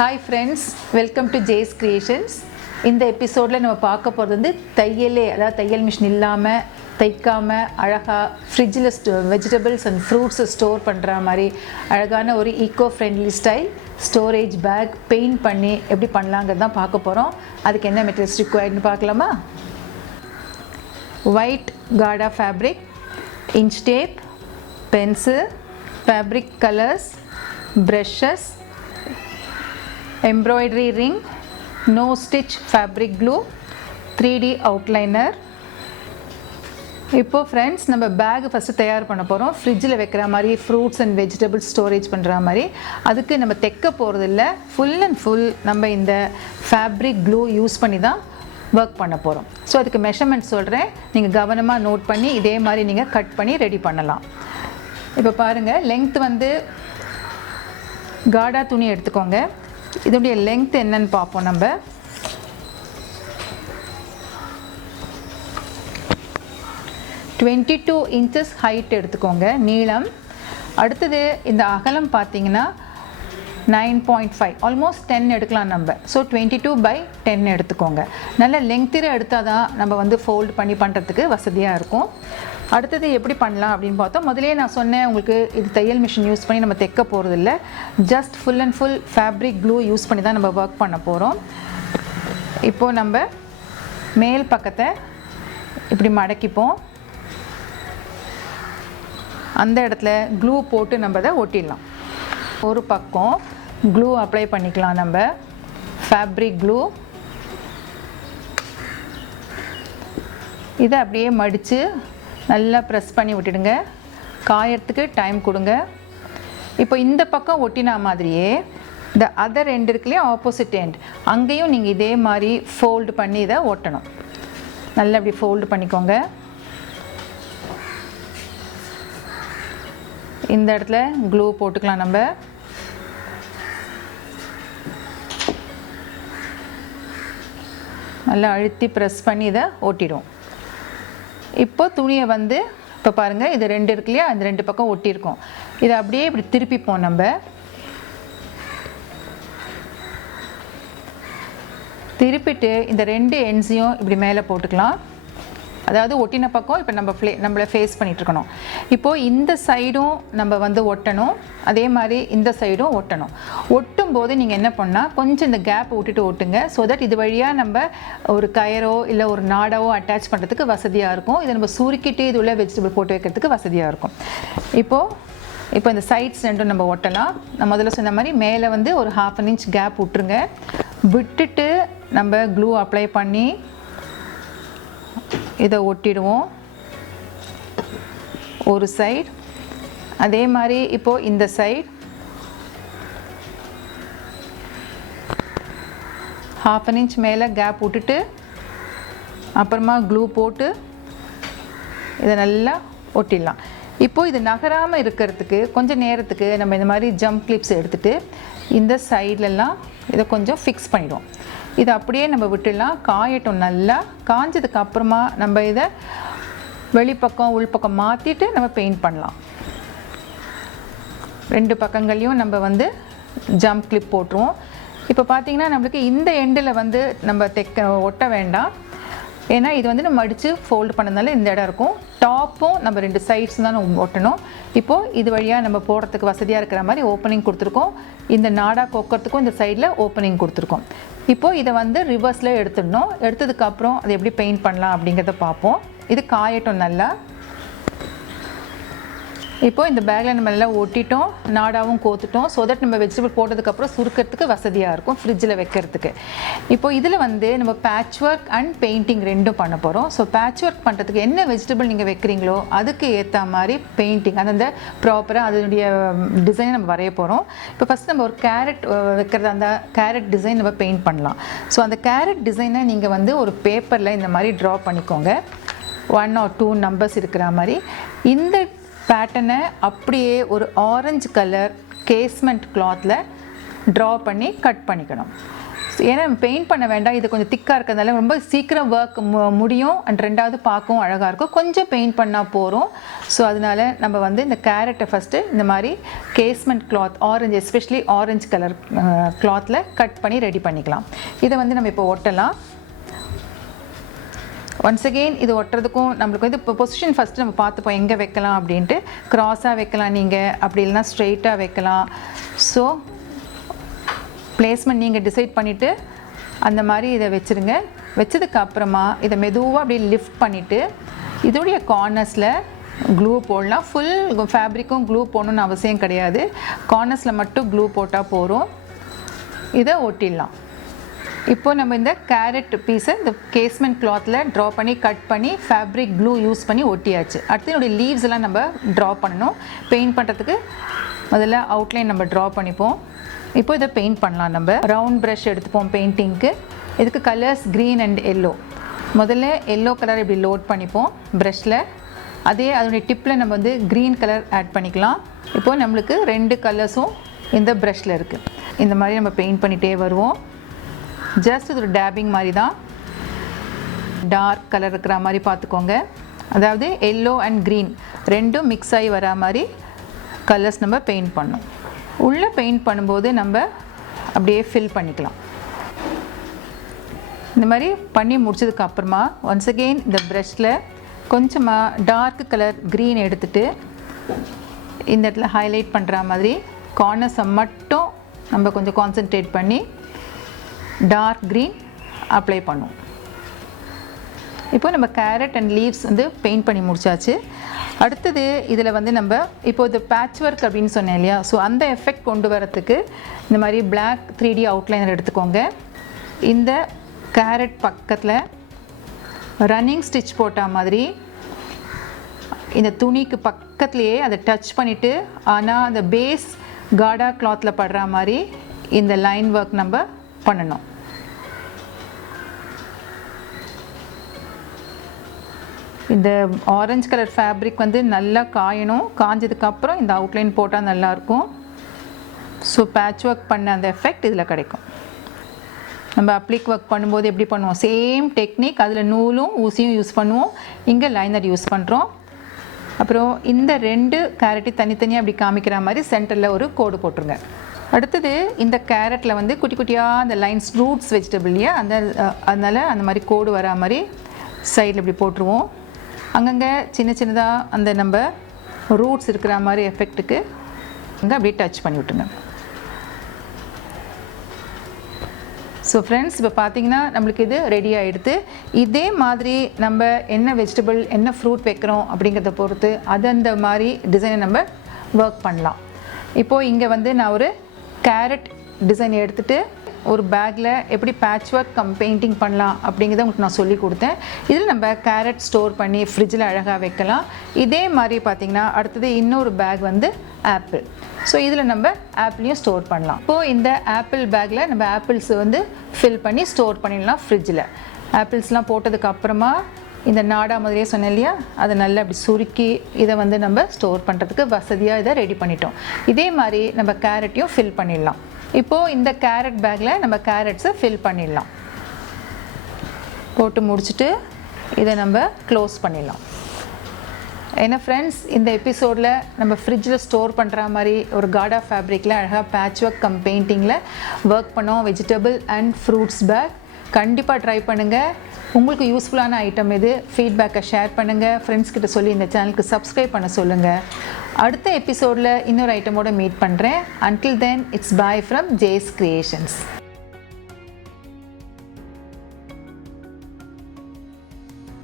Hi friends, welcome to Jay's Creations. இந்த எபிசோடில் நம்ம பார்க்க போகிறது வந்து தையலே, அதாவது தையல் மிஷின் இல்லாமல் தைக்காமல் அழகாக ஃப்ரிட்ஜில் வெஜிடபிள்ஸ் அண்ட் ஃப்ரூட்ஸை ஸ்டோர் பண்ணுற மாதிரி அழகான ஒரு eco friendly style storage bag paint பண்ணி எப்படி பண்ணலாங்கிறது தான் பார்க்க போகிறோம். அதுக்கு என்ன மெட்டீரியல்ஸ் ரிக்வயர்டுன்னு பார்க்கலாமா? ஒயிட் கார்டா fabric, inch tape, pencil, fabric colours, brushes, embroidery ring, no stitch fabric glue, 3D outliner. இப்போ ஃப்ரெண்ட்ஸ் நம்ம பேக் ஃபஸ்ட்டு தயார் பண்ண போகிறோம். ஃப்ரிட்ஜில் வைக்கிற மாதிரி ஃப்ரூட்ஸ் அண்ட் வெஜிடபிள்ஸ் ஸ்டோரேஜ் பண்ணுற மாதிரி. அதுக்கு நம்ம தைக்க போகிறதில்ல, ஃபுல் அண்ட் ஃபுல் நம்ம இந்த ஃபேப்ரிக் க்ளூ யூஸ் பண்ணி தான் ஒர்க் பண்ண போகிறோம். ஸோ அதுக்கு மெஷர்மெண்ட் சொல்கிறேன், நீங்கள் கவனமாக நோட் பண்ணி இதே மாதிரி நீங்கள் கட் பண்ணி ரெடி பண்ணலாம். இப்போ பாருங்கள், லெங்த் வந்து கார்டா துணி எடுத்துக்கோங்க. இதோடைய லெங்த் என்னன்னு பார்ப்போம். நம்ம 22 இன்ச்சஸ் ஹைட் எடுத்துக்கோங்க நீளம். அடுத்தது இந்த அகலம் பார்த்தீங்கன்னா 9.5, ஆல்மோஸ்ட் 10 எடுக்கலாம் நம்ம. ஸோ 22/10 எடுத்துக்கோங்க. நல்ல லெங்க்த்தில் எடுத்தால் தான் நம்ம வந்து ஃபோல்டு பண்ணி பண்ணுறதுக்கு வசதியாக இருக்கும். அடுத்தது எப்படி பண்ணலாம் அப்படின்னு பார்த்தோம். முதலே நான் சொன்னேன் உங்களுக்கு, இது தையல் மிஷின் யூஸ் பண்ணி நம்ம தைக்க போகிறதில்ல, just full and full fabric clue use பண்ணி தான் நம்ம ஒர்க் பண்ண போகிறோம். இப்போது நம்ம மேல் பக்கத்தை இப்படி மடக்கிப்போம். அந்த இடத்துல க்ளூ போட்டு நம்ம அதை ஒட்டிடலாம். ஒரு பக்கம் க்ளூ அப்ளை பண்ணிக்கலாம். நம்ம ஃபேப்ரிக் க்ளூ இதை அப்படியே மடித்து நல்லா ப்ரெஸ் பண்ணி விட்டுடுங்க. காயறதுக்கு டைம் கொடுங்க. இப்போ இந்த பக்கம் ஒட்டினா மாதிரியே இந்த அதர் எண்ட் இருக்குல்லையே, ஆப்போசிட் எண்ட், அங்கேயும் நீங்கள் இதே மாதிரி ஃபோல்டு பண்ணி இதை ஒட்டணும். நல்லா இப்படி ஃபோல்டு பண்ணிக்கோங்க. இந்த இடத்துல க்ளூ போட்டுக்கலாம். நம்ம நல்லா அழுத்தி ப்ரெஸ் பண்ணி இதை ஒட்டிடும். இப்போ துணியை வந்து இப்போ பாருங்கள், இது 2 இருக்கு இல்லையா, அந்த 2 பக்கம் ஒட்டியிருக்கோம். இதை அப்படியே இப்படி திருப்பிப்போம். நம்ம திருப்பிட்டு இந்த 2 எண்ட்ஸையும் இப்படி மேலே போட்டுக்கலாம். அதாவது ஒட்டின பக்கம் இப்போ நம்மளை ஃபேஸ் பண்ணிகிட்ருக்கணும். இப்போது இந்த சைடும் நம்ம வந்து ஒட்டணும், அதே மாதிரி இந்த சைடும் ஒட்டணும். ஒட்டும் போது நீங்கள் என்ன பண்ணால் கொஞ்சம் இந்த கேப் விட்டுட்டு ஒட்டுங்க. ஸோ தட் இது வழியாக நம்ம ஒரு கயரோ இல்லை ஒரு நாடாவோ அட்டாச் பண்ணுறதுக்கு வசதியாக இருக்கும். இதை நம்ம சுருக்கிட்டு இது உள்ள வெஜிடபிள் போட்டு வைக்கிறதுக்கு வசதியாக இருக்கும். இப்போ இந்த சைட்ஸ் ரெண்டும் நம்ம ஒட்டலாம். நான் முதல்ல சொன்ன மாதிரி மேலே வந்து ஒரு 1/2 inch கேப் விட்டுருங்க. விட்டுட்டு நம்ம க்ளூ அப்ளை பண்ணி இதை ஒட்டிடுவோம் ஒரு சைடு. அதே மாதிரி இப்போது இந்த சைடு 1/2 inch மேலே கேப் விட்டுட்டு அப்புறமா க்ளூ போட்டு இதை நல்லா ஒட்டிடலாம். இப்போது இது நகராமல் இருக்கிறதுக்கு கொஞ்சம் நேரத்துக்கு நம்ம இந்த மாதிரி ஜம்ப் கிளிப்ஸ் எடுத்துகிட்டு இந்த சைட்லலாம் இதை கொஞ்சம் ஃபிக்ஸ் பண்ணிடுவோம். இதை அப்படியே நம்ம விட்டுடலாம். காயட்டும். நல்லா காஞ்சதுக்கு அப்புறமா நம்ம இதை வெளிப்பக்கம் உள்பக்கம் மாற்றிட்டு நம்ம பெயிண்ட் பண்ணலாம். 2 பக்கங்களையும் நம்ம வந்து ஜம்ப் கிளிப் போட்டுருவோம். இப்போ பார்த்திங்கன்னா நம்மளுக்கு இந்த எண்டில் வந்து நம்ம ஒட்ட வேண்டாம். ஏன்னா இது வந்து நம்ம மடித்து ஃபோல்டு பண்ணதுனால இந்த இடம் இருக்கும். டாப்பும் நம்ம 2 சைட்ஸ் தான் ஒட்டணும். இப்போது இது வழியாக நம்ம போடுறதுக்கு வசதியாக இருக்கிற மாதிரி ஓப்பனிங் கொடுத்துருக்கோம். இந்த நாடா கொக்கிறதுக்கும் இந்த சைடில் ஓப்பனிங் கொடுத்துருக்கோம். இப்போது இதை வந்து ரிவர்ஸில் எடுத்துடணும். எடுத்ததுக்கப்புறம் அதை எப்படி பெயிண்ட் பண்ணலாம் அப்படிங்கிறத பார்ப்போம். இது காயட்டும் நல்லா. இப்போது இந்த பேக்கில் நம்ம நல்லா ஒட்டிட்டோம், நாடாவும் கோத்துட்டோம். ஸோ தட் நம்ம வெஜிடபிள் போட்டதுக்கப்புறம் சுருக்கிறதுக்கு வசதியாக இருக்கும் ஃப்ரிட்ஜில் வைக்கிறதுக்கு. இப்போது இதில் வந்து நம்ம பேட்ச் ஒர்க் அண்ட் பெயிண்டிங் ரெண்டும் பண்ண போகிறோம். ஸோ பேட்ச் ஒர்க் பண்ணுறதுக்கு என்ன வெஜிடபிள் நீங்கள் வைக்கிறீங்களோ அதுக்கு ஏற்ற மாதிரி பெயிண்டிங், அந்த ப்ராப்பராக அதனுடைய டிசைனை நம்ம வரைய போகிறோம். இப்போ ஃபஸ்ட் நம்ம ஒரு கேரட் வைக்கிறது, அந்த கேரட் டிசைன் நம்ம பெயிண்ட் பண்ணலாம். ஸோ அந்த கேரட் டிசைனை நீங்கள் வந்து ஒரு பேப்பரில் இந்த மாதிரி ட்ரா பண்ணிக்கோங்க. 1 or 2 நம்பர்ஸ் இருக்கிற மாதிரி. இந்த பேட்டர்னை அப்படியே ஒரு ஆரஞ்சு கலர் கேஸ்மெண்ட் கிளாத்தில் ட்ரா பண்ணி கட் பண்ணிக்கணும். ஏன்னா பெயிண்ட் பண்ண வேண்டாம், இது கொஞ்சம் திக்காக இருக்கிறதுனால ரொம்ப சீக்கிரம் ஒர்க் முடியும் அண்ட் ரெண்டாவது பார்க்கவும் அழகாக இருக்கும். கொஞ்சம் பெயிண்ட் பண்ணால் போகிறோம். ஸோ அதனால நம்ம வந்து இந்த கேரட்டை ஃபஸ்ட்டு இந்த மாதிரி casement cloth orange, especially orange colour கிளாத்தில் கட் பண்ணி ரெடி பண்ணிக்கலாம். இதை வந்து நம்ம இப்போ ஒட்டலாம். ஒன்ஸ் அகெயின் இது ஒட்டுறதுக்கும் நம்மளுக்கு வந்து இப்போ பொசிஷன் ஃபஸ்ட்டு நம்ம பார்த்துப்போம் எங்கே வைக்கலாம் அப்படின்ட்டு. க்ராஸாக வைக்கலாம் நீங்கள், அப்படி இல்லைனா ஸ்ட்ரெயிட்டாக வைக்கலாம். ஸோ பிளேஸ்மெண்ட் நீங்கள் டிசைட் பண்ணிவிட்டு அந்த மாதிரி இதை வச்சுருங்க. வச்சதுக்கு அப்புறமா இதை மெதுவாக அப்படியே லிஃப்ட் பண்ணிவிட்டு இதோடைய கார்னர்ஸில் க்ளூ போடலாம். ஃபுல் ஃபேப்ரிக்கும் க்ளூ போடணுன்னு அவசியம் கிடையாது, கார்னர்ஸில் மட்டும் க்ளூ போட்டால் போகிறோம். இதை ஒட்டிடலாம். இப்போ நம்ம இந்த கேரட் பீஸை இந்த கேஸ்மெண்ட் கிளாத்தில் ட்ரா பண்ணி கட் பண்ணி ஃபேப்ரிக் க்ளூ யூஸ் பண்ணி ஒட்டியாச்சு. அடுத்து என்னுடைய லீவ்ஸ் எல்லாம் நம்ம ட்ரா பண்ணணும். பெயிண்ட் பண்ணுறதுக்கு முதல்ல அவுட்லைன் நம்ம ட்ரா பண்ணிப்போம். இப்போ இதை பெயிண்ட் பண்ணலாம். நம்ம ரவுண்ட் ப்ரஷ் எடுத்துப்போம் பெயிண்டிங்க்கு. இதுக்கு கலர்ஸ் க்ரீன் அண்ட் எல்லோ. முதல்ல எல்லோ கலர் இப்படி லோட் பண்ணிப்போம் ப்ரஷில். அதோடைய டிப்பில் நம்ம வந்து க்ரீன் கலர் ஆட் பண்ணிக்கலாம். இப்போது நம்மளுக்கு 2 கலர்ஸும் இந்த ப்ரஷில் இருக்குது. இந்த மாதிரி நம்ம பெயிண்ட் பண்ணிகிட்டே வருவோம். ஜஸ்ட் இது ஒரு டேபிங் மாதிரி தான். டார்க் கலர் இருக்கிற மாதிரி பார்த்துக்கோங்க. அதாவது எல்லோ அண்ட் க்ரீன் ரெண்டும் மிக்ஸ் ஆகி வரா மாதிரி கலர்ஸ் நம்ம பெயிண்ட் பண்ணணும். உள்ளே பெயிண்ட் பண்ணும்போது நம்ம அப்படியே ஃபில் பண்ணிக்கலாம். இந்த மாதிரி பண்ணி முடிச்சதுக்கு அப்புறமா ஒன்ஸ் அகெயின் இந்த ப்ரஷில் கொஞ்சமாக டார்க் கலர் க்ரீன் எடுத்துகிட்டு இந்த இடத்துல ஹைலைட் பண்ணுற மாதிரி கார்னர்ஸை மட்டும் நம்ம கொஞ்சம் கான்சென்ட்ரேட் பண்ணி டார்க் க்ரீன் அப்ளை பண்ணுவோம். இப்போ நம்ம கேரட் அண்ட் லீவ்ஸ் வந்து பெயிண்ட் பண்ணி முடிச்சாச்சு. அடுத்தது இதில் வந்து நம்ம இப்போ இது பேட்ச் ஒர்க் அப்படின்னு சொன்னேன் இல்லையா, ஸோ அந்த எஃபெக்ட் கொண்டு வரத்துக்கு இந்த மாதிரி பிளாக் 3D அவுட்லைனர் எடுத்துக்கோங்க. இந்த கேரட் பக்கத்தில் ரன்னிங் ஸ்டிச் போட்ட மாதிரி இந்த துணிக்கு பக்கத்துலேயே அதை டச் பண்ணிவிட்டு, ஆனால் அந்த பேஸ் காடா கிளாத்தில் படுற மாதிரி இந்த லைன் ஒர்க் நம்ம பண்ணணும். இந்த ஆரஞ்சு கலர் ஃபேப்ரிக் வந்து நல்லா காயணும். காஞ்சதுக்கப்புறம் இந்த அவுட்லைன் போட்டால் நல்லாயிருக்கும். ஸோ பேட்ச் ஒர்க் பண்ண அந்த எஃபெக்ட் இதில் கிடைக்கும். நம்ம அப்ளிக் ஒர்க் பண்ணும்போது எப்படி பண்ணுவோம், சேம் டெக்னிக். அதில் நூலும் ஊசியும் யூஸ் பண்ணுவோம், இங்கே லைனர் யூஸ் பண்ணுறோம். அப்புறம் இந்த 2 கேரட்டையும் தனித்தனியாக அப்படி காமிக்கிற மாதிரி சென்டரில் ஒரு கோடு போட்டுருங்க. அடுத்தது இந்த கேரட்டில் வந்து குட்டி குட்டியாக அந்த லைன்ஸ் ரூட்ஸ் வெஜிடபிள் இல்லையா, அதனால் அந்த மாதிரி கோடு வரா மாதிரி சைடில் இப்படி போட்டுருவோம். அங்கங்கே சின்ன சின்னதாக அந்த நம்ம ரூட்ஸ் இருக்கிற மாதிரி எஃபெக்ட்டுக்கு அங்கே அப்படியே டச் பண்ணி விட்டுருங்க. ஸோ ஃப்ரெண்ட்ஸ், இப்போ பார்த்தீங்கன்னா நம்மளுக்கு இது ரெடி ஆகிடுது. இதே மாதிரி நம்ம என்ன வெஜிடபிள் என்ன ஃப்ரூட் வைக்கிறோம் அப்படிங்கிறத பொறுத்து அந்த மாதிரி டிசைனை நம்ம ஒர்க் பண்ணலாம். இப்போது இங்கே வந்து நான் ஒரு கேரட் டிசைன் எடுத்துகிட்டு ஒரு பேக்கில் எப்படி பேட்ச் ஒர்க் பெயிண்டிங் பண்ணலாம் அப்படிங்கிறத உங்களுக்கு நான் சொல்லி கொடுத்தேன். இதில் நம்ம கேரட் ஸ்டோர் பண்ணி ஃப்ரிட்ஜில் அழகாக வைக்கலாம். இதே மாதிரி பார்த்திங்கன்னா அடுத்தது இன்னொரு பேக் வந்து ஆப்பிள். ஸோ இதில் நம்ம ஆப்பிளையும் ஸ்டோர் பண்ணலாம். இப்போது இந்த ஆப்பிள் பேக்கில் நம்ம ஆப்பிள்ஸ் வந்து ஃபில் பண்ணி ஸ்டோர் பண்ணிடலாம் ஃப்ரிட்ஜில். ஆப்பிள்ஸ்லாம் போட்டதுக்கப்புறமா இந்த நாடா மாதிரியே சொன்னேன் இல்லையா, அதை நல்லா அப்படி சுருக்கி இதை வந்து நம்ம ஸ்டோர் பண்ணுறதுக்கு வசதியாக இதை ரெடி பண்ணிட்டோம். இதே மாதிரி நம்ம கேரட்டையும் ஃபில் பண்ணிடலாம். இப்போது இந்த கேரட் பேக்கில் நம்ம கேரட்ஸை ஃபில் பண்ணிடலாம். போட்டு முடிச்சுட்டு இதை நம்ம க்ளோஸ் பண்ணிடலாம். ஏன்னா ஃப்ரெண்ட்ஸ், இந்த எபிசோடில் நம்ம ஃப்ரிட்ஜில் ஸ்டோர் பண்ணுற மாதிரி ஒரு காடா ஃபேப்ரிக்கில் அழகாக பேட்ச் ஒர்க் பெயிண்டிங்கில் ஒர்க் பண்ணோம். வெஜிடபிள் அண்ட் ஃப்ரூட்ஸ் பேக் கண்டிப்பாக ட்ரை பண்ணுங்கள். உங்களுக்கு யூஸ்ஃபுல்லான ஐட்டம் இது. ஃபீட்பேக்கை ஷேர் பண்ணுங்கள், ஃப்ரெண்ட்ஸ்கிட்ட சொல்லி இந்த சேனலுக்கு சப்ஸ்கிரைப் பண்ண சொல்லுங்கள். அடுத்த எபிசோடில் இன்னொரு ஐட்டமோடு மீட் பண்ணுறேன். Until then, it's bye from Jay's Creations.